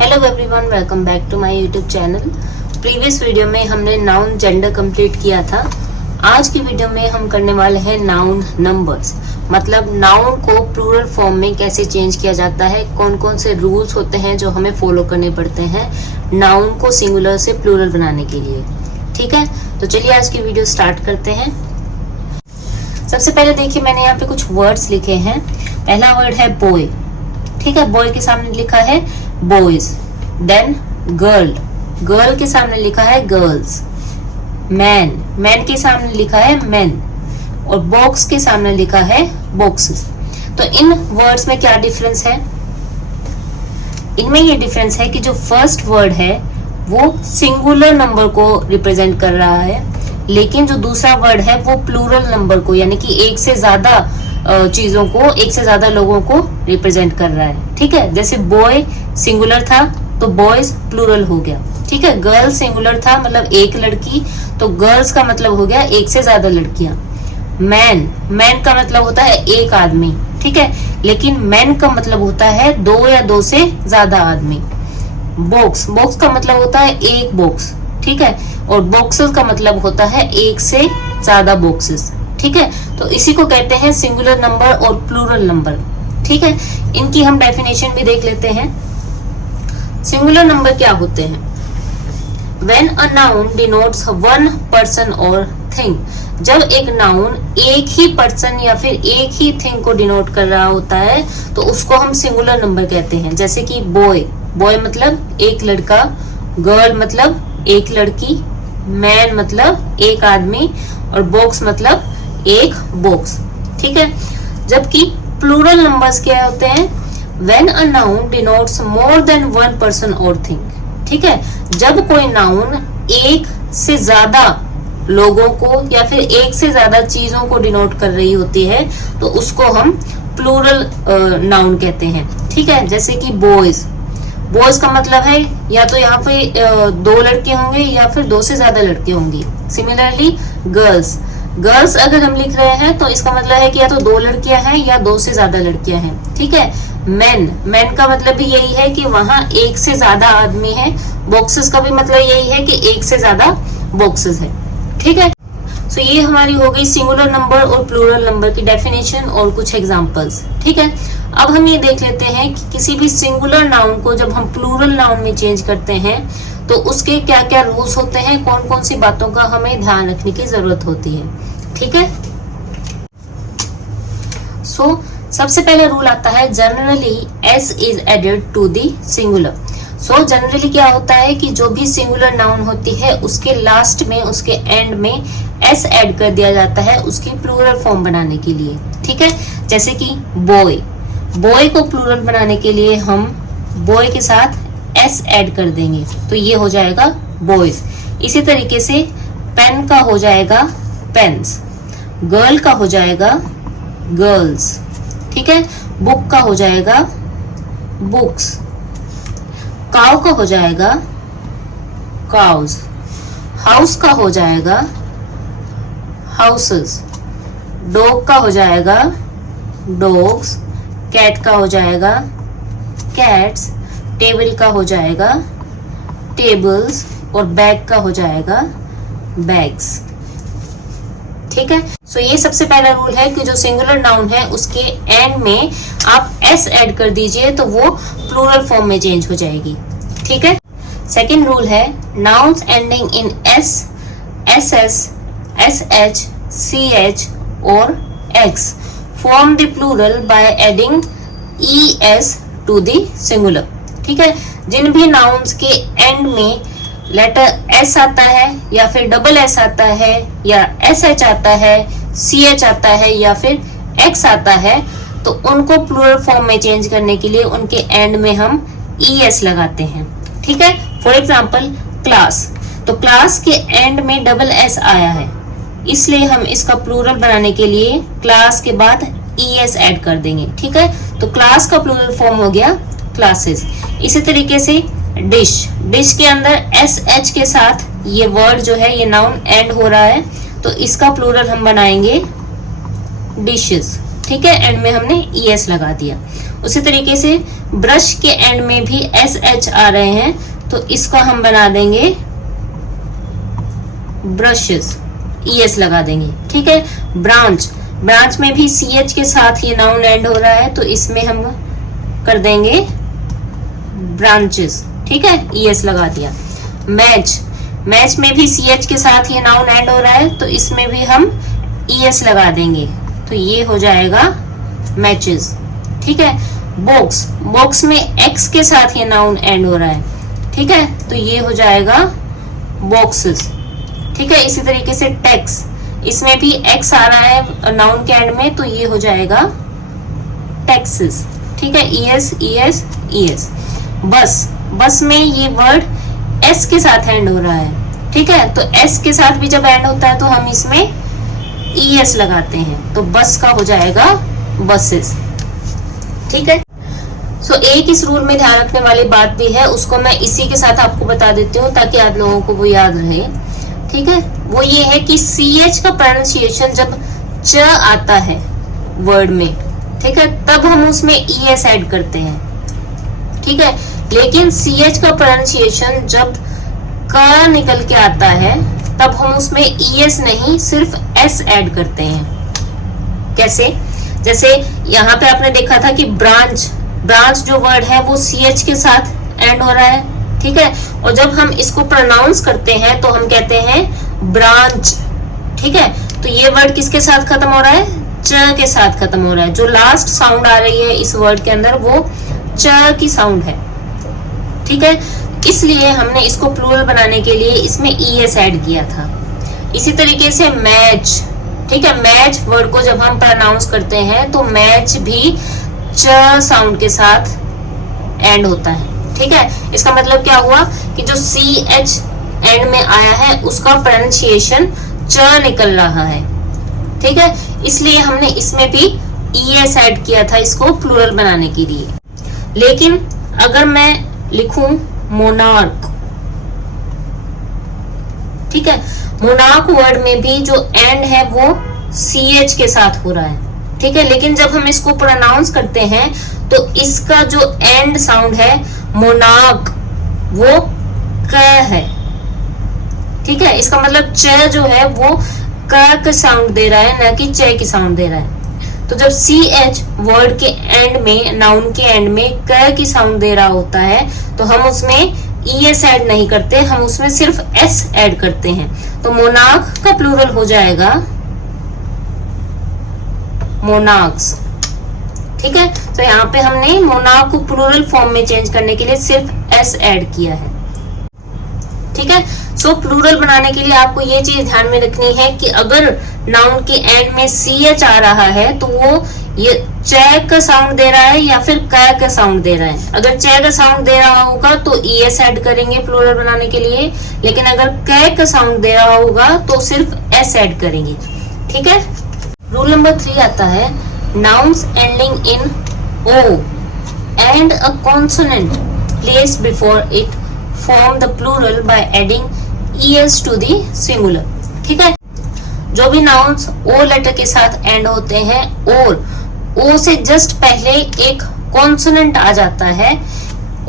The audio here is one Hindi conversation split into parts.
Hello everyone, welcome back to my YouTube channel. Previous video में हमने नाउन जेंडर कंप्लीट किया था। आज की वीडियो में हम करने वाले हैं नाउन नंबर्स, मतलब नाउन को प्लूरल फॉर्म में कैसे चेंज किया जाता है, कौन कौन से रूल्स होते हैं जो हमें फॉलो करने पड़ते हैं नाउन को सिंगुलर से प्लूरल बनाने के लिए। ठीक है, तो चलिए आज की वीडियो स्टार्ट करते हैं। सबसे पहले देखिए, मैंने यहाँ पे कुछ वर्ड्स लिखे हैं। पहला वर्ड है बॉय। ठीक है, बॉय के सामने लिखा है बॉयज। देन गर्ल, गर्ल के सामने लिखा है गर्ल्स। मैन, मैन के सामने लिखा है मैन। और बॉक्स के सामने लिखा है बॉक्सेस। तो इन वर्ड्स में क्या डिफरेंस है? इनमें ये डिफरेंस है कि जो फर्स्ट वर्ड है वो सिंगुलर नंबर को रिप्रेजेंट कर रहा है, लेकिन जो दूसरा वर्ड है वो प्लूरल नंबर को, यानी कि एक से ज्यादा चीजों को, एक से ज्यादा लोगों को रिप्रेजेंट कर रहा है। ठीक है, जैसे बॉय सिंगुलर था तो बॉयज प्लूरल हो गया। ठीक है, गर्ल सिंगुलर था मतलब एक लड़की, तो गर्ल्स का मतलब हो गया एक से ज्यादा लड़कियां। मैन, मैन का मतलब होता है एक आदमी। ठीक है, लेकिन मैन का मतलब होता है दो या दो से ज्यादा आदमी। बॉक्स, बॉक्स का मतलब होता है एक बॉक्स। ठीक है, और बॉक्सेस का मतलब होता है एक से ज्यादा बॉक्सेस। ठीक है, तो इसी को कहते हैं सिंगुलर नंबर और प्लूरल नंबर। ठीक है, इनकी हम डेफिनेशन भी देख लेते हैं। सिंगुलर नंबर क्या होते हैं? When a noun denotes one person or thing, जब एक नाउन एक ही पर्सन या फिर एक ही थिंग को डिनोट कर रहा होता है तो उसको हम सिंगुलर नंबर कहते हैं। जैसे कि बॉय, बॉय मतलब एक लड़का, गर्ल मतलब एक लड़की, मैन मतलब एक आदमी, और बॉक्स मतलब एक बॉक्स। ठीक है, जबकि प्लूरल नंबर्स क्या होते हैं? When a noun denotes more than one person or thing, ठीक है, जब कोई नाउन एक से ज्यादा लोगों को या फिर एक से ज्यादा चीजों को डिनोट कर रही होती है तो उसको हम प्लूरल नाउन कहते हैं। ठीक है, जैसे कि बॉयज, बॉयज का मतलब है या तो यहाँ पे दो लड़के होंगे या फिर दो से ज्यादा लड़के होंगी। सिमिलरली गर्ल्स, गर्ल्स अगर हम लिख रहे हैं तो इसका मतलब है कि या तो दो लड़कियां हैं या दो से ज्यादा लड़कियां हैं। ठीक है, मैन, मैन का मतलब भी यही है कि वहां एक से ज्यादा आदमी है। बॉक्सेस का भी मतलब यही है कि एक से ज्यादा बॉक्सेस है। ठीक है, सो ये हमारी हो गई सिंगुलर नंबर और प्लूरल नंबर की डेफिनेशन और कुछ एग्जांपल्स। ठीक है, अब हम ये देख लेते हैं कि किसी भी सिंगुलर नाउन को जब हम प्लूरल नाउन में चेंज करते हैं तो उसके क्या क्या रूल्स होते हैं, कौन कौन सी बातों का हमें ध्यान रखने की जरूरत होती है। ठीक है, सो सबसे पहला रूल आता है generally S is added to the singular. So generally क्या होता है कि जो भी सिंगुलर नाउन होती है उसके लास्ट में, उसके एंड में एस ऐड कर दिया जाता है उसकी प्लूरल फॉर्म बनाने के लिए। ठीक है, जैसे कि बॉय, बॉय को प्लूरल बनाने के लिए हम बॉय के साथ एस ऐड कर देंगे तो ये हो जाएगा बॉयज। इसी तरीके से पेन का हो जाएगा पेन्स, गर्ल का हो जाएगा गर्ल्स। ठीक है, बुक का हो जाएगा बुक्स, काउ का हो जाएगा काउज, हाउस का हो जाएगा हाउसेस, डॉग का हो जाएगा डॉग्स, कैट का हो जाएगा कैट्स, टेबल का हो जाएगा टेबल्स, और बैग का हो जाएगा बैग्स। ठीक है, सो ये सबसे पहला रूल है कि जो सिंगुलर नाउन है उसके एंड में आप एस ऐड कर दीजिए तो वो प्लूरल फॉर्म में चेंज हो जाएगी। ठीक है, सेकंड रूल है nouns ending in s, s s, s h, c h और x form the plural by adding e s to the singular. ठीक है, जिन भी नाउन्स के एंड में लेटर एस आता है या फिर डबल एस आता है या एस एच आता है, सी एच आता है या फिर एक्स आता है तो उनको प्लूरल फॉर्म में चेंज करने के लिए उनके एंड में हम ई एस लगाते हैं। ठीक है, फॉर एग्जाम्पल क्लास, तो क्लास के एंड में डबल एस आया है इसलिए हम इसका प्लूरल बनाने के लिए क्लास के बाद ई एस ऐड कर देंगे। ठीक है, तो क्लास का प्लूरल फॉर्म हो गया क्लासेस। इसी तरीके से डिश, डिश के अंदर एस एच के साथ ये वर्ड जो है, ये नाउन एंड हो रहा है तो इसका प्लूरल हम बनाएंगे डिशेस। ठीक है, एंड में हमने ई एस लगा दिया। उसी तरीके से ब्रश के एंड में भी SH आ रहे हैं, तो इसको हम बना देंगे ब्रशेस, ES लगा देंगे। ठीक है। ब्रांच, ब्रांच में भी CH के साथ ये नाउन एंड हो रहा है, तो इसमें हम कर देंगे ब्रांचेस। ठीक है, ES लगा दिया। मैच, मैच में भी CH के साथ ये नाउन एंड हो रहा है, तो इसमें भी हम ES लगा देंगे, तो ये हो जाएगा मैचेस। ठीक है। बॉक्स, बॉक्स में X के साथ ये नाउन एंड हो रहा है। ठीक है, तो ये हो जाएगा बॉक्सेस। ठीक है। इसी तरीके से टैक्स, इसमें भी X आ रहा है नाउन के एंड में, तो ये हो जाएगा टैक्सेस। ठीक है। ES ES ES। बस, बस में ये वर्ड S के साथ एंड हो रहा है। ठीक है, तो S के साथ भी जब एंड होता है तो हम इसमें ES लगाते हैं, तो बस का हो जाएगा बसेस। ठीक है। सो एक इस रूल में ध्यान रखने वाली बात भी है, उसको मैं इसी के साथ आपको बता देती हूँ ताकि आप लोगों को वो याद रहे। ठीक है। वो ये है कि CH का प्रोनाउंसिएशन जब च आता है वर्ड में, ठीक है, तब हम उसमें ES ऐड करते हैं। ठीक है। लेकिन CH का प्रोनाउंसिएशन जब क निकल के आता है तब हम उसमें ES नहीं सिर्फ S ऐड करते हैं। कैसे? जैसे यहाँ पे आपने देखा था कि ब्रांच, ब्रांच जो वर्ड है वो CH के साथ एंड हो रहा है। ठीक है। और जब हम इसको प्रोनाउंस करते हैं तो हम कहते हैं ब्रांच। ठीक है। तो ये वर्ड किसके साथ खत्म हो रहा है? च के साथ खत्म हो रहा है। जो लास्ट साउंड आ रही है इस वर्ड के अंदर वो च की साउंड है। ठीक है। इसलिए हमने इसको प्लूरल बनाने के लिए इसमें ES ऐड किया था। इसी तरीके से मैच, ठीक है, मैच वर्ड को जब हम प्रोनाउंस करते हैं तो मैच भी च साउंड के साथ एंड होता है। ठीक है। इसका मतलब क्या हुआ कि जो CH एंड में आया है उसका प्रोनाउंसिएशन च निकल रहा है। ठीक है। इसलिए हमने इसमें भी ES ऐड किया था इसको प्लूरल बनाने के लिए। लेकिन अगर मैं लिखूं मोनार्क, ठीक है, मोनार्क वर्ड में भी जो एंड है वो CH के साथ हो रहा है। ठीक है। लेकिन जब हम इसको प्रोनाउंस करते हैं तो इसका जो एंड साउंड है मोनार्क वो क है। ठीक है। इसका मतलब च जो है वो क का साउंड दे रहा है, ना कि च की साउंड दे रहा है। तो जब CH वर्ड के एंड में, नाउन के एंड में क की साउंड दे रहा होता है तो हम उसमें ES ऐड नहीं करते, हम उसमें सिर्फ S ऐड करते हैं। तो मोनार्क का प्लूरल हो जाएगा मोनार्क्स। ठीक है। तो यहाँ पे हमने मोनार्क को प्लूरल फॉर्म में चेंज करने के लिए सिर्फ S ऐड किया है। ठीक है। सो प्लूरल बनाने के लिए आपको ये चीज ध्यान में रखनी है कि अगर नाउन के एंड में CH आ रहा है तो वो ये च का साउंड दे रहा है या फिर क का साउंड दे रहा है। अगर च का साउंड दे रहा होगा तो ES ऐड करेंगे प्लूरल बनाने के लिए, लेकिन अगर क का साउंड दे रहा होगा तो सिर्फ S ऐड करेंगे। ठीक है। रूल नंबर 3 आता है nouns ending in O and a consonant placed before it form the plural by adding ES to the singular। ठीक है। जो भी नाउन्स O लेटर के साथ एंड होते हैं और O से जस्ट पहले एक कॉन्सोनेंट आ जाता है,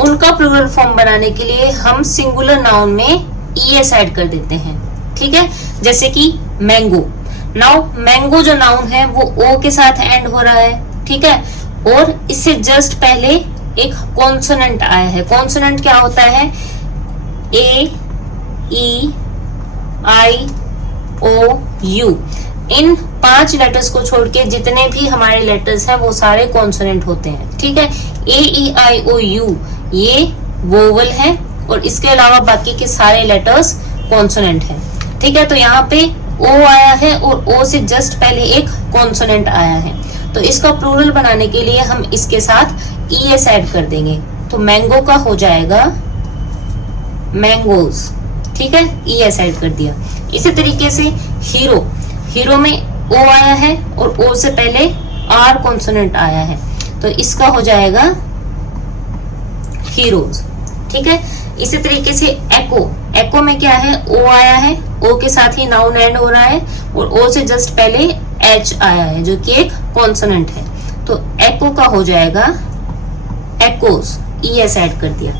उनका प्लूरल फॉर्म बनाने के लिए हम सिंगुलर नाउन में ES ऐड कर देते हैं। ठीक है। जैसे कि मैंगो, नाउ मैंगो जो नाउन है वो O के साथ एंड हो रहा है। ठीक है। और इससे जस्ट पहले एक कॉन्सोनेंट आया है। कॉन्सोनेंट क्या होता है? A E I O U। In 5 letters को छोड़ के जितने भी हमारे लेटर्स हैं वो सारे कॉन्सोनेंट होते हैं। ठीक है। A E I O U ये वोवल है और इसके अलावा बाकी के सारे लेटर्स कॉन्सोनेंट हैं। ठीक है। तो यहाँ पे O आया है और O से जस्ट पहले एक कॉन्सोनेंट आया है, तो इसका प्लूरल बनाने के लिए हम इसके साथ ES ऐड कर देंगे। तो मैंगो का हो जाएगा मैंगोज। ठीक है। ES ऐड कर दिया। इसी तरीके से हीरो, हीरो में O आया है और O से पहले R कॉन्सोनेंट आया है, तो इसका हो जाएगा हीरोज। ठीक है। इसी तरीके से एको, एको में क्या है? O आया है, O के साथ ही नाउन एंड हो रहा है और O से जस्ट पहले H आया है जो कि एक कॉन्सोनेंट है, तो एको का हो जाएगा एकोस, ES ऐड कर दिया।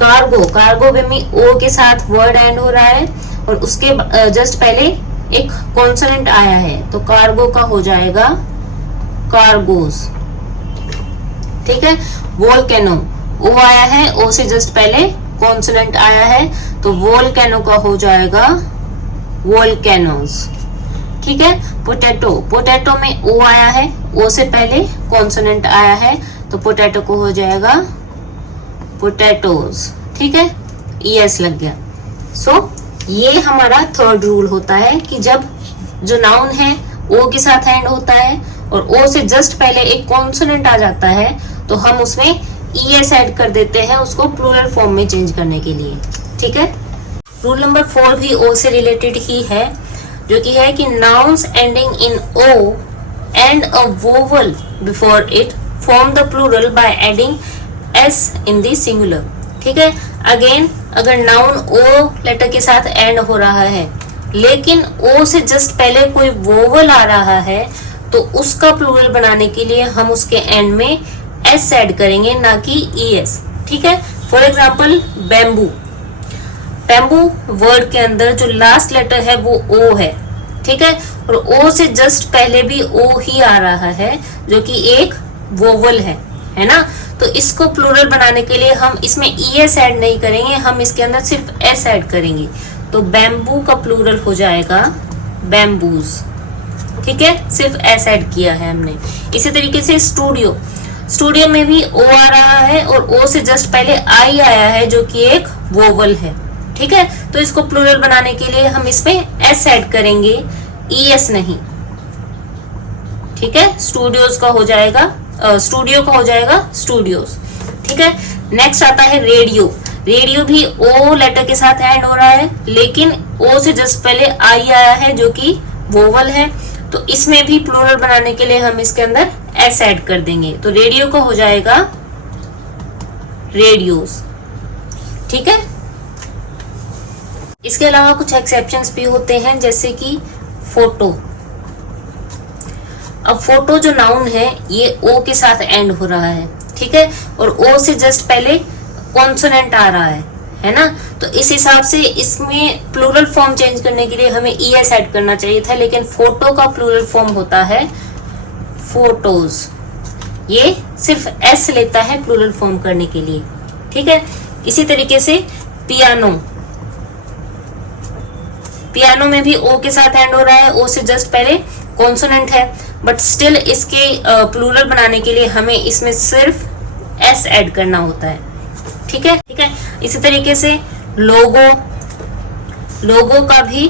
कार्गो, कार्गो में O के साथ वर्ड एंड हो रहा है और उसके जस्ट पहले एक कॉन्सोनेंट आया है, तो कार्गो का हो जाएगा कार्गोस। ठीक है। वोल्केनो, O आया है, O से जस्ट पहले कॉन्सोनेंट आया है, तो वोल्केनो का हो जाएगा वोल्केनोस। ठीक है। पोटैटो, पोटैटो में O आया है, O से पहले कॉन्सोनेंट आया है, तो पोटैटो को हो जाएगा पोटैटोस। ठीक है। ES लग गया। सो ये हमारा थर्ड रूल होता है कि जब जो नाउन है O के साथ एंड होता है और O से जस्ट पहले एक कॉन्सोनेंट आ जाता है, तो हम उसमें ES ऐड कर देते हैं उसको प्लूरल फॉर्म में चेंज करने के लिए। ठीक है। रूल नंबर 4 भी O से रिलेटेड ही है, जो कि है कि nouns ending in O and a vowel before it form the plural by adding S in the singular. ठीक है। अगेन अगर नाउन O लेटर के साथ एंड हो रहा है लेकिन O से जस्ट पहले कोई वोवल आ रहा है, तो उसका प्लूरल बनाने के लिए हम उसके एंड में S ऐड करेंगे, ना कि ES। ठीक है। For example bamboo, bamboo word के अंदर जो लास्ट लेटर है वो O है। ठीक है। और O से जस्ट पहले भी O ही आ रहा है, जो कि एक वोवल है ना। तो इसको प्लूरल बनाने के लिए हम इसमें ES ऐड नहीं करेंगे, हम इसके अंदर सिर्फ S ऐड करेंगे, तो बैम्बू का प्लूरल हो जाएगा बैम्बूज। ठीक है। सिर्फ S ऐड किया है हमने। इसी तरीके से स्टूडियो, स्टूडियो में भी O आ रहा है और O से जस्ट पहले I आया है, जो कि एक वोवल है। ठीक है। तो इसको प्लूरल बनाने के लिए हम इसमें S ऐड करेंगे, ES नहीं। ठीक है। स्टूडियोज का हो जाएगा स्टूडियो का हो जाएगा स्टूडियोज। ठीक है। नेक्स्ट आता है रेडियो, रेडियो भी O लेटर के साथ एंड हो रहा है, लेकिन O से जस्ट पहले I आया है, जो कि वोवल है, तो इसमें भी प्लूरल बनाने के लिए हम इसके अंदर S ऐड कर देंगे, तो रेडियो का हो जाएगा रेडियोस। ठीक है। इसके अलावा कुछ एक्सेप्शंस भी होते हैं, जैसे कि फोटो। अब फोटो जो नाउन है ये O के साथ एंड हो रहा है। ठीक है। और O से जस्ट पहले कॉन्सोनेंट आ रहा है ना। तो इस हिसाब से इसमें प्लूरल फॉर्म चेंज करने के लिए हमें ES ऐड करना चाहिए था, लेकिन फोटो का प्लूरल फॉर्म होता है फोटोज। ये सिर्फ S लेता है प्लूरल फॉर्म करने के लिए। ठीक है। इसी तरीके से पियानो, पियानो में भी O के साथ एंड हो रहा है, O से जस्ट पहले कॉन्सोनेंट है, बट स्टिल इसके प्लूरल बनाने के लिए हमें इसमें सिर्फ S ऐड करना होता है। ठीक है। ठीक है। इसी तरीके से लोगो, लोगो का भी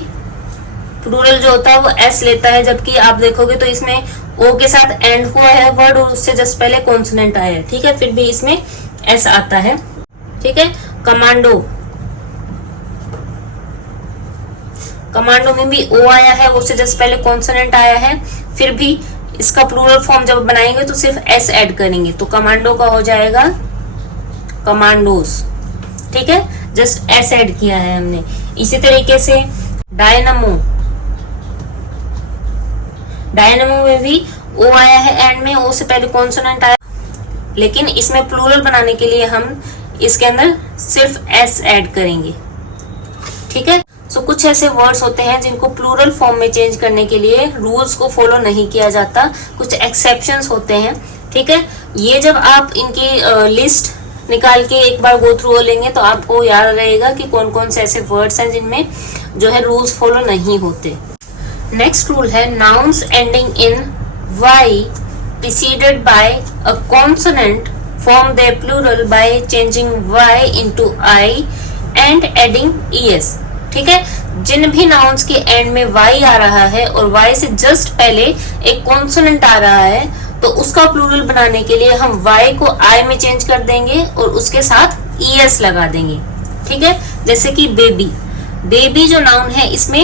प्लूरल जो होता है वो S लेता है, जबकि आप देखोगे तो इसमें O के साथ एंड हुआ है वर्ड और उससे जस्ट पहले कॉन्सोनेंट आया है। ठीक है। फिर भी इसमें S आता है। ठीक है। कमांडो, कमांडो में भी O आया है, उससे जस्ट पहले कॉन्सोनेंट आया है, फिर भी इसका प्लूरल फॉर्म जब बनाएंगे तो सिर्फ S ऐड करेंगे, तो कमांडो का हो जाएगा कमांडोस। ठीक है। जस्ट S ऐड किया है हमने। इसी तरीके से डायनामो, डायनामो में भी O आया है एंड में, O से पहले कॉन्सोनेंट आया, लेकिन इसमें प्लूरल बनाने के लिए हम इसके अंदर सिर्फ S ऐड करेंगे। ठीक है। सो कुछ ऐसे वर्ड्स होते हैं जिनको प्लूरल फॉर्म में चेंज करने के लिए रूल्स को फॉलो नहीं किया जाता, कुछ एक्सेप्शंस होते हैं। ठीक है। ये जब आप इनकी लिस्ट निकाल के एक बार गो थ्रू लेंगे तो आपको याद रहेगा कि कौन कौन से ऐसे वर्ड्स हैं जिनमें जो है रूल्स फॉलो नहीं होते। नेक्स्ट रूल है nouns ending in Y preceded by a consonant form their plural by changing Y into I and adding ES। ठीक है। जिन भी नाउन्स के एंड में Y आ रहा है और Y से जस्ट पहले एक कॉन्सोनेंट आ रहा है, तो उसका प्लूरल बनाने के लिए हम Y को I में चेंज कर देंगे और उसके साथ ES लगा देंगे। ठीक है। जैसे कि बेबी, बेबी जो नाउन है इसमें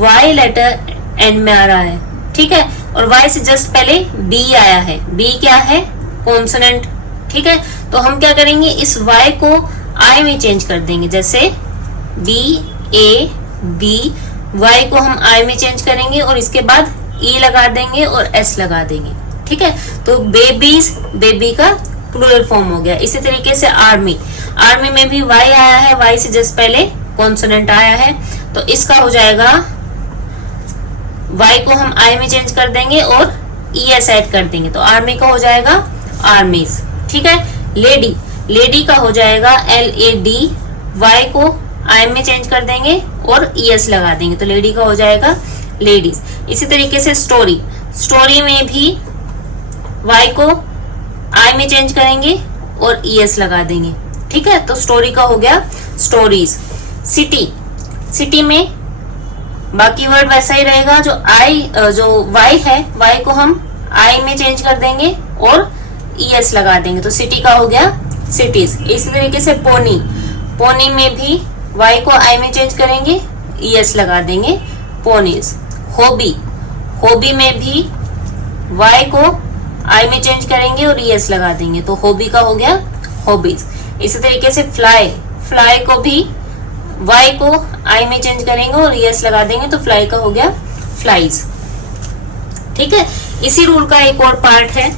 Y लेटर एंड में आ रहा है। ठीक है। और Y से जस्ट पहले B आया है, B क्या है? कॉन्सोनेंट। ठीक है। तो हम क्या करेंगे, इस Y को I में चेंज कर देंगे, जैसे B A B, Y को हम I में चेंज करेंगे और इसके बाद E लगा देंगे और S लगा देंगे। ठीक है। तो बेबीज, बेबी का प्लूरल फॉर्म हो गया। इसी तरीके से आर्मी, आर्मी में भी वाई आया है, वाई से जस्ट पहले कॉन्सोनेंट आया है, तो इसका हो जाएगा वाई को हम आई में चेंज कर देंगे और ईएस ऐड कर देंगे, तो आर्मी का हो जाएगा आर्मीज। ठीक है। लेडी, लेडी का हो जाएगा LAD, वाई को आई में चेंज कर देंगे और ईएस लगा देंगे, तो लेडी का हो जाएगा लेडीज। इसी तरीके से स्टोरी, स्टोरी में भी वाई को आई में चेंज करेंगे और ईएस लगा देंगे। ठीक है, तो स्टोरी का हो गया स्टोरीज। सिटी, सिटी में बाकी वर्ड वैसा ही रहेगा, जो वाई है, वाई को हम आई में चेंज कर देंगे और ईएस लगा देंगे, तो सिटी का हो गया सिटीज। इसी तरीके से पोनी, पोनी में भी वाई को आई में चेंज करेंगे, ईएस लगा देंगे, पोनीज। हॉबी, हॉबी में भी वाई को आई में चेंज करेंगे और ईएस लगा देंगे, तो हॉबी का हो गया हॉबीज। इसी तरीके से फ्लाई, फ्लाई को भी वाई को आई में चेंज करेंगे और ईएस लगा देंगे, तो फ्लाई का हो गया फ्लाइज। ठीक है, इसी रूल का एक और पार्ट है।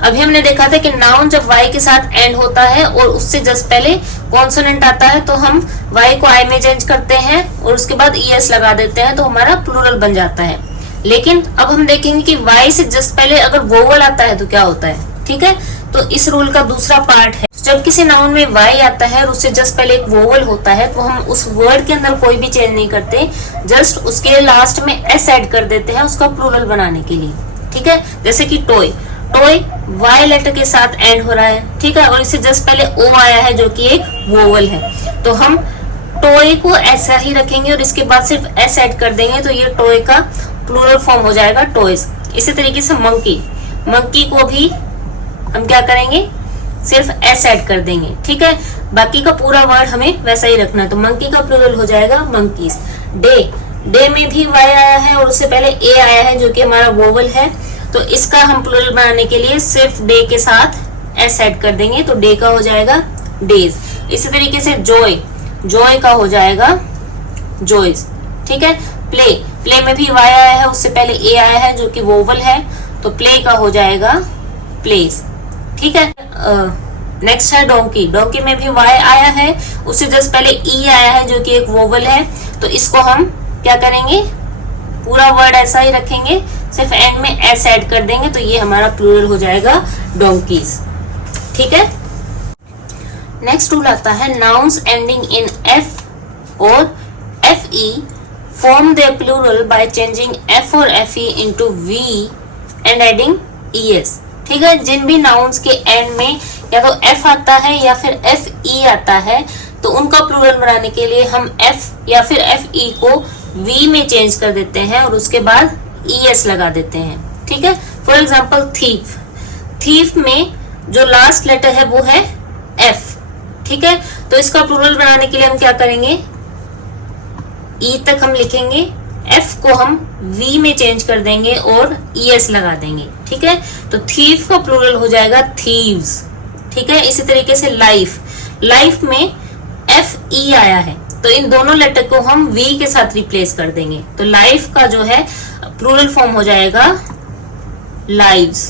अभी हमने देखा था कि नाउन जब वाई के साथ एंड होता है और उससे जस्ट पहले कॉन्सोनेंट आता है, तो हम वाई को आई में चेंज करते हैं और उसके बाद ईएस लगा देते हैं, तो हमारा प्लूरल बन जाता है। लेकिन अब हम देखेंगे कि वाई से जस्ट पहले अगर वोवल आता है तो क्या होता है। ठीक है, तो इस रूल का दूसरा पार्ट है, जब किसी नाउन में वाई आता है और उससे जस्ट पहले एक वोवल होता है, तो हम उस वर्ड के अंदर कोई भी चेंज नहीं करते, जस्ट उसके लास्ट में एस ऐड कर देते हैं उसका प्लूरल बनाने के लिए। ठीक है, जैसे कि टॉय, टॉय वाई लेटर के साथ एंड हो रहा है। ठीक है, और इससे जस्ट पहले ओ आया है जो कि एक वोवल है, तो हम टॉय को ऐसा ही रखेंगे और इसके बाद सिर्फ एस ऐड कर देंगे, तो ये टॉय का प्लूरल फॉर्म हो जाएगा टॉयज। इसी तरीके से मंकी, मंकी को भी हम क्या करेंगे, सिर्फ एस ऐड कर देंगे। ठीक है, बाकी का पूरा वर्ड हमें वैसा ही रखना है, तो मंकी का प्लूरल हो जाएगा मंकीज। डे, डे में भी वाई आया है और उससे पहले ए आया है जो कि हमारा वोवल है, तो इसका हम प्लूरल बनाने के लिए सिर्फ डे के साथ एस ऐड कर देंगे, तो डे का हो जाएगा डेज। इसी तरीके से जॉय, जॉय का हो जाएगा जॉयज। ठीक है, प्ले, प्ले में भी वाई आया है, उससे पहले ए आया है जो कि वोवल है, तो प्ले का हो जाएगा प्लेस। ठीक है, नेक्स्ट है डोंकी, डोंकी में भी वाई आया है, उससे जस्ट पहले ई आया है जो कि एक वोवल है, तो इसको हम क्या करेंगे, पूरा वर्ड ऐसा ही रखेंगे, सिर्फ एंड में एस ऐड कर देंगे, तो ये हमारा प्लूरल हो जाएगा डोंकीज। ठीक है, नेक्स्ट रूल आता है नाउन्स एंडिंग इन एफ और FE form their plural by changing F और FE into V and adding ES। ठीक है, जिन भी नाउन्स के एंड में या तो F आता है या फिर FE आता है, तो उनका प्लूरल बनाने के लिए हम F या फिर FE को V में चेंज कर देते हैं और उसके बाद ES लगा देते हैं। ठीक है, फॉर एग्जाम्पल थीफ, थीफ में जो लास्ट लेटर है वो है F। ठीक है, तो इसका प्लूरल बनाने के लिए हम क्या करेंगे, ई तक हम लिखेंगे, एफ को हम वी में चेंज कर देंगे और ईएस लगा देंगे। ठीक है, तो थीफ का प्लूरल हो जाएगा थीव्स। ठीक है, इसी तरीके से लाइफ, लाइफ में एफ ई आया है, तो इन दोनों लेटर को हम वी के साथ रिप्लेस कर देंगे, तो लाइफ का जो है प्लूरल फॉर्म हो जाएगा लाइव्स।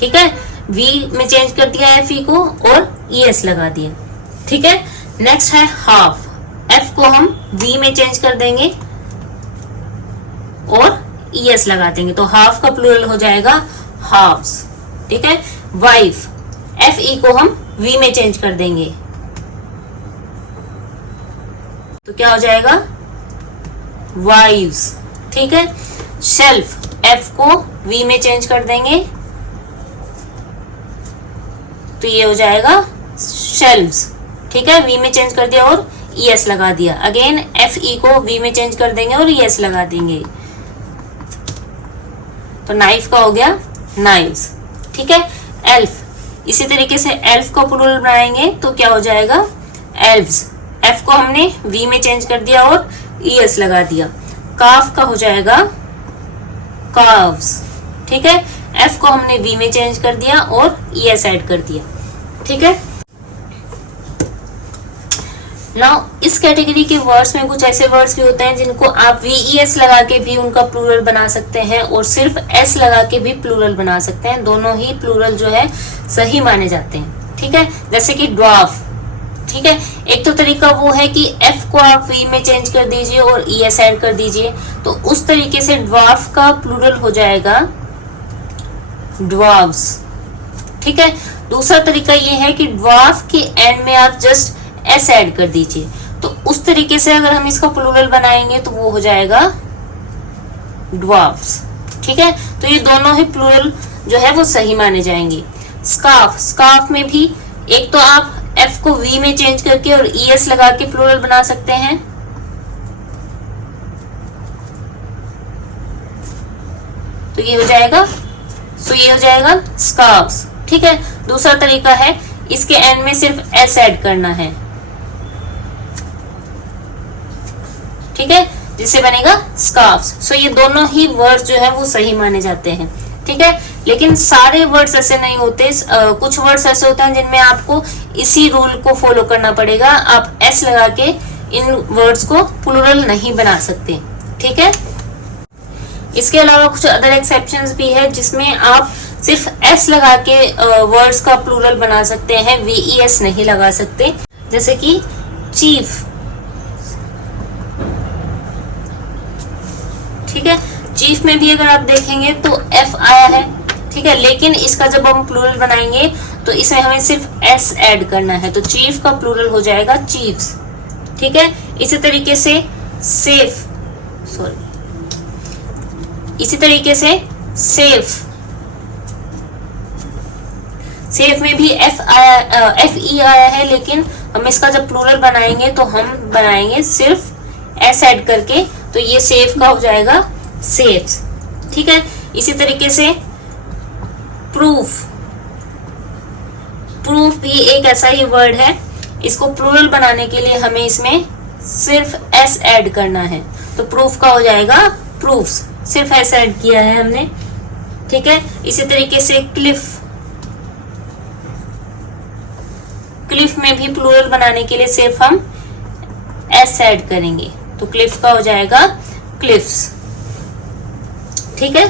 ठीक है, वी में चेंज कर दिया एफ ई को और ईएस लगा दिया। ठीक है, नेक्स्ट है हाफ, एफ को हम वी में चेंज कर देंगे और ईएस लगा देंगे, तो हाफ का प्लूरल हो जाएगा हाफ्स। ठीक है, वाइफ, एफ ई को हम वी में चेंज कर देंगे, तो क्या हो जाएगा वाइव्स। ठीक है, शेल्फ, एफ को वी में चेंज कर देंगे, तो ये हो जाएगा शेल्व्स। ठीक है, वी में चेंज कर दिया और ईएस लगा दिया। अगेन एफ ई को वी में चेंज कर देंगे और ईएस लगा देंगे, तो नाइफ का हो गया नाइव्स। ठीक है, एल्फ, इसी तरीके से एल्फ को प्लूरल बनाएंगे तो क्या हो जाएगा एल्व्स। एफ को हमने वी में चेंज कर दिया और ईएस लगा दिया। काफ का हो जाएगा काव्स। ठीक है, एफ को हमने वी में चेंज कर दिया और ईएस ऐड कर दिया। ठीक है, नाउ इस कैटेगरी के वर्ड्स में कुछ ऐसे वर्ड्स भी होते हैं जिनको आप VES लगा के भी उनका प्लूरल बना सकते हैं और सिर्फ S लगा के भी प्लूरल बना सकते हैं। दोनों ही प्लूरल जो है सही माने जाते हैं, ठीक है। जैसे कि ड्वार्फ, ठीक है। एक तो तरीका वो है कि F को आप V में चेंज कर दीजिए और ES ऐड कर दीजिए, तो उस तरीके से ड्वार्फ का प्लूरल हो जाएगा ड्वार्व्स, ठीक है। दूसरा तरीका ये है कि ड्वार्फ के एंड में आप जस्ट S ऐड कर दीजिए, तो उस तरीके से अगर हम इसका प्लूरल बनाएंगे तो वो हो जाएगा ड्वार्फ्स, ठीक है। तो ये दोनों ही प्लूरल जो है वो सही माने जाएंगे। स्कार्फ, स्कार्फ में भी एक तो आप F को V में चेंज करके और ES लगा के प्लूरल बना सकते हैं, तो ये हो जाएगा, सो ये हो जाएगा स्कार्फ्स, ठीक है। दूसरा तरीका है इसके एंड में सिर्फ S ऐड करना है, ठीक है, जिससे बनेगा स्कार्फ्स। सो ये दोनों ही वर्ड्स जो है वो सही माने जाते हैं, ठीक है। लेकिन सारे वर्ड्स ऐसे नहीं होते, कुछ वर्ड्स ऐसे होते हैं जिनमें आपको इसी रूल को फॉलो करना पड़ेगा। आप S लगा के इन वर्ड्स को प्लूरल नहीं बना सकते, ठीक है। इसके अलावा कुछ अदर एक्सेप्शंस भी है जिसमें आप सिर्फ S लगा के वर्ड्स का प्लूरल बना सकते हैं, VES नहीं लगा सकते। जैसे कि चीफ, ठीक है। चीफ में भी अगर आप देखेंगे तो F आया है, ठीक है, लेकिन इसका जब हम प्लूरल बनाएंगे तो इसमें हमें सिर्फ S ऐड करना है, तो चीफ का प्लूरल हो जाएगा चीफ्स, ठीक है। इसी तरीके से सेफ, इसी तरीके से सेफ, सेफ में भी FE आया है, लेकिन हम इसका जब प्लूरल बनाएंगे तो हम बनाएंगे सिर्फ S ऐड करके, तो ये सेफ का हो जाएगा सेफ्स, ठीक है। इसी तरीके से प्रूफ, प्रूफ भी एक ऐसा ही वर्ड है, इसको प्लूरल बनाने के लिए हमें इसमें सिर्फ S ऐड करना है, तो प्रूफ का हो जाएगा प्रूफ्स, सिर्फ S ऐड किया है हमने, ठीक है। इसी तरीके से क्लिफ, क्लिफ में भी प्लूरल बनाने के लिए सिर्फ हम S ऐड करेंगे, तो क्लिफ का हो जाएगा क्लिफ्स, ठीक है।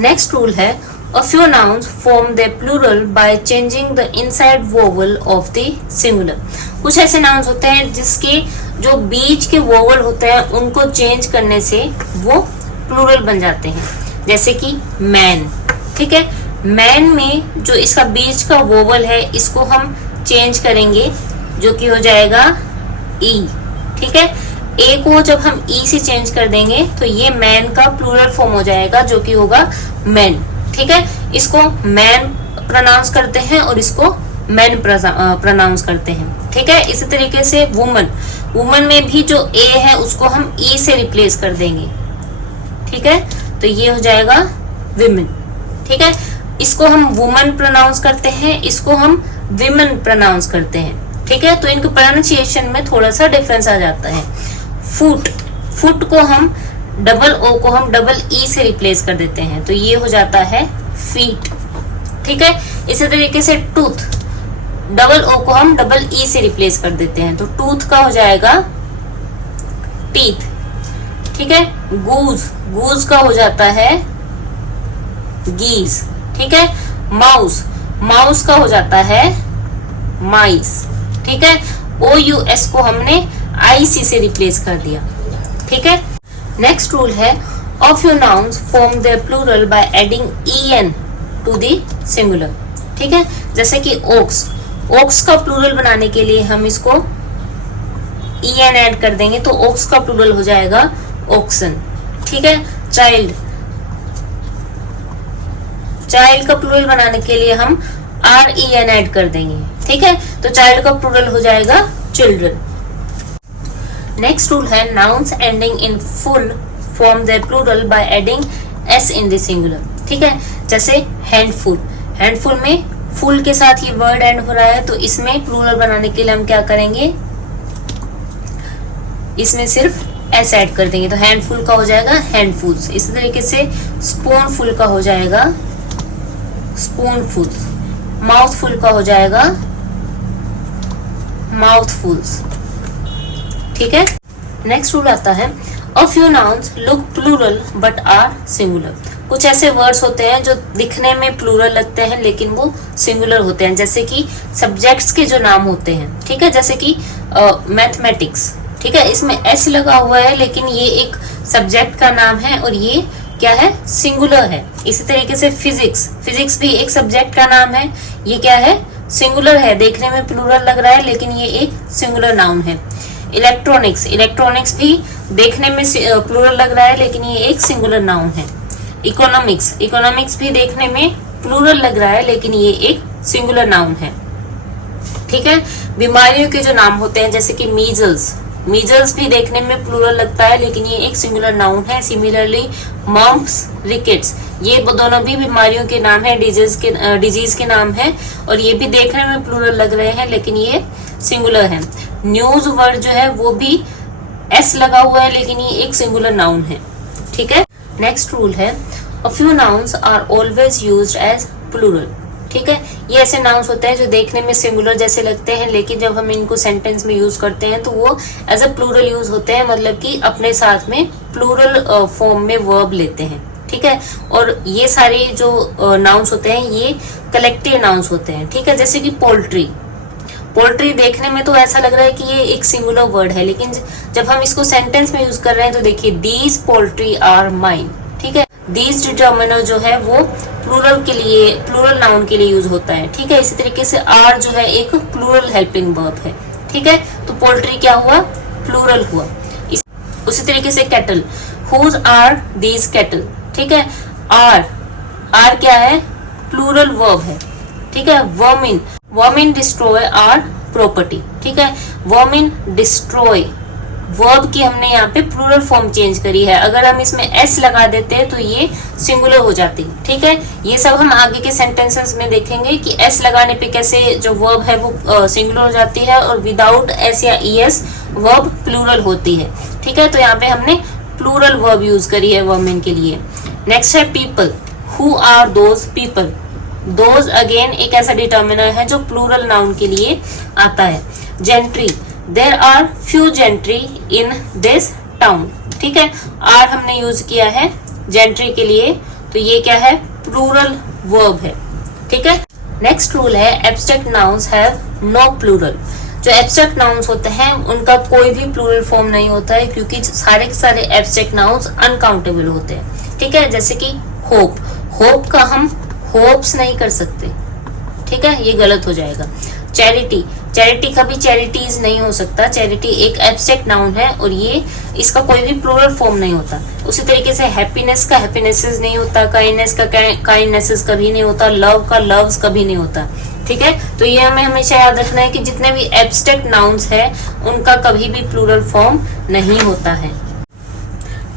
नेक्स्ट रूल है a few nouns form their plural by changing the inside vowel of the singular। कुछ ऐसे nouns होते हैं जिसके जो बीच के वोवल होते हैं उनको चेंज करने से वो प्लूरल बन जाते हैं। जैसे कि मैन, ठीक है, मैन में जो इसका बीच का वोवल है इसको हम चेंज करेंगे, जो कि हो जाएगा ई, ठीक है। ए को जब हम ई से चेंज कर देंगे तो ये मैन का प्लूरल फॉर्म हो जाएगा, जो कि होगा मैन, ठीक है। इसको मैन प्रोनाउंस करते हैं और इसको मैन प्रोनाउंस करते हैं, ठीक है। इसी तरीके से वुमन, वुमन में भी जो ए है उसको हम ई से रिप्लेस कर देंगे, ठीक है, तो ये हो जाएगा विमेन, ठीक है। इसको हम वुमन प्रोनाउंस करते हैं, इसको हम विमेन प्रोनाउंस करते हैं, ठीक है। तो इनके प्रोनाउंसिएशन में थोड़ा सा डिफरेंस आ जाता है। फुट, फुट को हम डबल ओ को हम डबल ई से रिप्लेस कर देते हैं, तो ये हो जाता है फीट, ठीक है। इसी तरीके से टूथ, डबल ओ को हम डबल ई से रिप्लेस कर देते हैं, तो टूथ का हो जाएगा टीथ, ठीक है। गूज, गूज का हो जाता है गीज, ठीक है। माउस, माउस का हो जाता है माइस, ठीक है। OUS को हमने IC से रिप्लेस कर दिया, ठीक है। नेक्स्ट रूल है a few nouns form their plural by adding EN to the singular, ठीक है। जैसे कि ox, ox का प्लूरल बनाने के लिए हम इसको EN ऐड कर देंगे, तो ox का प्लूरल हो जाएगा oxen, ठीक है। चाइल्ड, चाइल्ड का प्लूरल बनाने के लिए हम REN ऐड कर देंगे, ठीक है, तो चाइल्ड का प्लूरल हो जाएगा चिल्ड्रन। नेक्स्ट रूल है nouns ending in full form their plural by adding S in the singular, ठीक है। जैसे हैंडफुल, हैंडफुल में फुल के साथ ये वर्ड एंड हो रहा है, तो इसमें प्लूरल बनाने के लिए हम क्या करेंगे, इसमें सिर्फ S ऐड कर देंगे, तो हैंडफुल का हो जाएगा हैंडफुल्स। इसी तरीके से स्पूनफुल का हो जाएगा स्पूनफुल, माउथफुल का हो जाएगा माउथफुल्स। ठीक है, नेक्स्ट रूल आता है a few nouns look plural but are singular. कुछ ऐसे वर्ड्स होते हैं जो दिखने में प्लूरल लगते हैं लेकिन वो सिंगुलर होते हैं, जैसे कि सब्जेक्ट्स के जो नाम होते हैं। ठीक है, जैसे कि मैथमेटिक्स। ठीक है, इसमें एस लगा हुआ है लेकिन ये एक सब्जेक्ट का नाम है और ये क्या है, सिंगुलर है। इसी तरीके से फिजिक्स, फिजिक्स भी एक सब्जेक्ट का नाम है, ये क्या है, सिंगुलर है। देखने में प्लूरल लग रहा है लेकिन ये एक सिंगुलर नाउन है। इलेक्ट्रॉनिक्स, इलेक्ट्रॉनिक्स भी देखने में प्लूरल लग रहा है लेकिन ये एक सिंगुलर नाउन है। इकोनॉमिक्स, इकोनॉमिक्स भी देखने में प्लूरल लग रहा है लेकिन ये एक सिंगुलर नाउन है। ठीक है, बीमारियों के जो नाम होते हैं जैसे कि मीजल्स, मीजल्स भी देखने में प्लूरल लगता है लेकिन ये एक सिंगुलर नाउन है। सिमिलरली मम्प्स, रिकेट्स, ये दोनों भी बीमारियों के नाम है, डिजीज के नाम है और ये भी देखने में प्लूरल लग रहे हैं लेकिन ये सिंगुलर है। न्यूज वर्ड जो है वो भी एस लगा हुआ है लेकिन ये एक सिंगुलर नाउन है। ठीक है, नेक्स्ट रूल है a few nouns are always used as plural. ठीक है, ये ऐसे नाउन्स होते हैं जो देखने में सिंगुलर जैसे लगते हैं लेकिन जब हम इनको सेंटेंस में यूज करते हैं तो वो एज अ प्लूरल यूज होते हैं, मतलब कि अपने साथ में प्लूरल फॉर्म में वर्ब लेते हैं। ठीक है, और ये सारे जो नाउन्स होते हैं ये कलेक्टिव नाउन्स होते हैं। ठीक है, जैसे कि पोल्ट्री, पोल्ट्री देखने में तो ऐसा लग रहा है कि ये एक सिंगुलर वर्ड है लेकिन जब हम इसको सेंटेंस में यूज कर रहे हैं तो देखिए दीज पोल्ट्री आर माइन। ठीक है, दीज डिटर्मिनर जो है वो प्लूरल के लिए, प्लूरल नाउन के लिए यूज होता है। ठीक है, इसी तरीके से आर जो है एक प्लूरल हेल्पिंग वर्ब है। ठीक है, तो पोल्ट्री क्या हुआ, प्लूरल हुआ। उसी तरीके से cattle, who are these cattle. ठीक है, आर क्या है, प्लूरल वर्ब है। ठीक है, vermin, vermin destroy our property. ठीक है, वर्मिन डिस्ट्रॉय वर्ब की हमने यहाँ पे प्लूरल फॉर्म चेंज करी है। अगर हम इसमें एस लगा देते हैं तो ये सिंगुलर हो जाती। ठीक है, ये सब हम आगे के सेंटेंसेस में देखेंगे कि एस लगाने पे कैसे जो वर्ब है वो सिंगुलर हो जाती है और विदाउट एस या ईएस वर्ब प्लूरल होती है। ठीक है, तो यहाँ पे हमने प्लूरल वर्ब यूज करी है वर्मिन के लिए। नेक्स्ट है people, who are those people. Those again एक ऐसा डिटर्मिनर है जो प्लूरल नाउन के लिए आता है। Gentry, there are few gentry in this town. ठीक है, आर हमने यूज किया है जेंट्री के लिए, तो ये क्या है, प्लूरल वर्ब है। ठीक है, नेक्स्ट रूल है abstract nouns have no plural. जो एब्स्ट्रैक्ट नाउन्स होते हैं उनका कोई भी प्लूरल फॉर्म नहीं होता है क्योंकि सारे के सारे एब्स्ट्रैक्ट नाउन्स अनकाउंटेबल होते हैं। ठीक है, जैसे कि होप, होप का हम होप्स नहीं कर सकते। ठीक है, ये गलत हो जाएगा। चैरिटी, चैरिटी कभी चैरिटीज नहीं हो सकता। चैरिटी एक एब्स्ट्रैक्ट नाउन है और ये इसका कोई भी प्लूरल फॉर्म नहीं होता। उसी तरीके से हैप्पीनेस का हैप्पीनेसेस नहीं होता, काइंडनेस का काइंडनेसेस कभी नहीं होता, लव का लव्स कभी नहीं होता। ठीक है, तो ये हमें हमेशा याद रखना है कि जितने भी एब्स्ट्रैक्ट नाउन्स है उनका कभी भी प्लूरल फॉर्म नहीं होता है।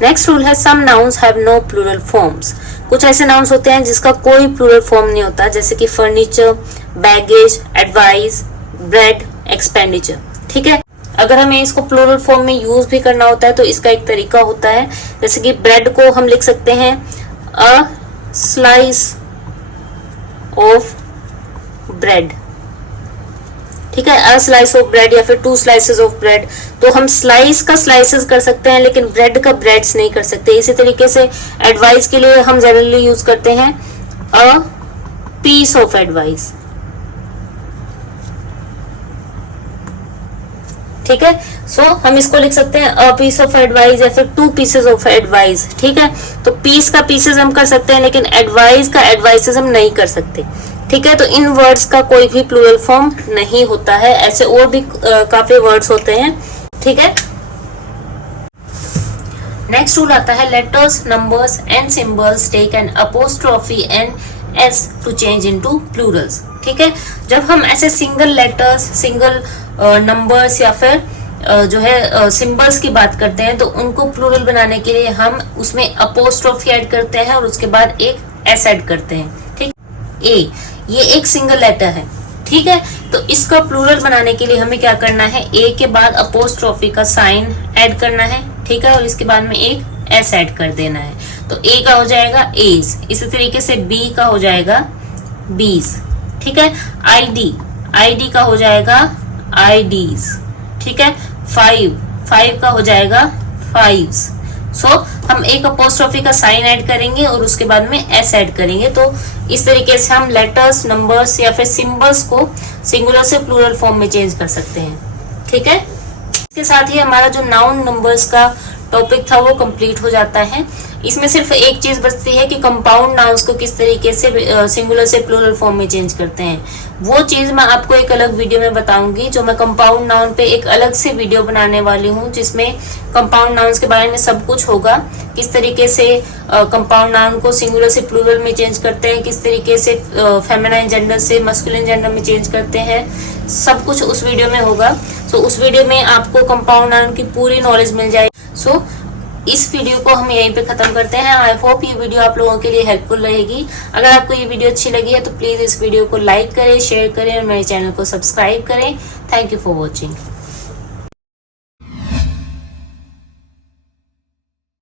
नेक्स्ट रूल है some nouns have no plural forms. कुछ ऐसे नाउन्स होते हैं जिसका कोई प्लूरल फॉर्म नहीं होता, जैसे कि furniture, baggage, advice, bread, expenditure. ठीक है, अगर हमें इसको प्लूरल फॉर्म में यूज भी करना होता है तो इसका एक तरीका होता है, जैसे कि ब्रेड को हम लिख सकते हैं अ स्लाइस ऑफ ब्रेड। ठीक है, अ स्लाइस ऑफ ब्रेड या फिर टू स्लाइसेस ऑफ ब्रेड। तो हम स्लाइस का स्लाइसेस कर सकते हैं लेकिन ब्रेड का ब्रेड्स नहीं कर सकते। इसी तरीके से एडवाइस के लिए हम जनरली यूज करते हैं अ पीस ऑफ एडवाइस। ठीक है, सो हम इसको लिख सकते हैं अ पीस ऑफ एडवाइस या फिर टू पीसेस ऑफ एडवाइस। ठीक है, तो पीस का पीसेस हम कर सकते हैं लेकिन एडवाइस का एडवाइसेस हम नहीं कर सकते। ठीक है, तो इन वर्ड्स का कोई भी प्लूरल फॉर्म नहीं होता है। ऐसे और भी काफी वर्ड्स होते हैं। ठीक है, नेक्स्ट रूल आता है letters, numbers and symbols take an apostrophe and S to change into plurals. ठीक है, जब हम ऐसे सिंगल लेटर्स, सिंगल नंबर्स या फिर जो है सिंबल्स की बात करते हैं तो उनको प्लूरल बनाने के लिए हम उसमें अपोस्ट्रोफी ऐड करते हैं और उसके बाद एक एस ऐड करते हैं। ठीक, ए ये एक सिंगल लेटर है। ठीक है, तो इसका प्लूरल बनाने के लिए हमें क्या करना है, ए के बाद अपोस्ट्रोफी का साइन ऐड करना है। ठीक है, और इसके बाद में एक एस ऐड कर देना है। तो ए का हो जाएगा एज, इसी तरीके से बी का हो जाएगा बीज। ठीक है, आईडी, आईडी का हो जाएगा IDs, ठीक है। 5 का हो जाएगा 5s। सो हम एक अपोस्ट्रोफी का साइन ऐड करेंगे और उसके बाद में s ऐड करेंगे। तो इस तरीके से हम लेटर्स, नंबर्स या फिर सिंबल्स को सिंगुलर से प्लूरल फॉर्म में चेंज कर सकते हैं, ठीक है। इसके साथ ही हमारा जो नाउन नंबर्स का टॉपिक था वो कंप्लीट हो जाता है। इसमें सिर्फ एक चीज बचती है कि कंपाउंड नाउन्स को किस तरीके से सिंगुलर से प्लूरल फॉर्म में चेंज करते हैं। वो चीज मैं आपको एक अलग वीडियो में बताऊंगी, जो मैं कंपाउंड नाउन पे एक अलग से वीडियो बनाने वाली हूँ, जिसमें कंपाउंड नाउन्स के बारे में सब कुछ होगा। किस तरीके से कंपाउंड नाउन को सिंगुलर से प्लूरल में चेंज करते हैं, किस तरीके से फेमिनाइन जेंडर से मस्कुलिन जेंडर में चेंज करते हैं, सब कुछ उस वीडियो में होगा। सो उस वीडियो में आपको कंपाउंड नाउन की पूरी नॉलेज मिल जाएगी। सो इस वीडियो को हम यहीं पे खत्म करते हैं। आई होप ये वीडियो आप लोगों के लिए हेल्पफुल रहेगी। अगर आपको ये वीडियो अच्छी लगी है तो प्लीज इस वीडियो को लाइक करें, शेयर करें और मेरे चैनल को सब्सक्राइब करें। Thank you for watching.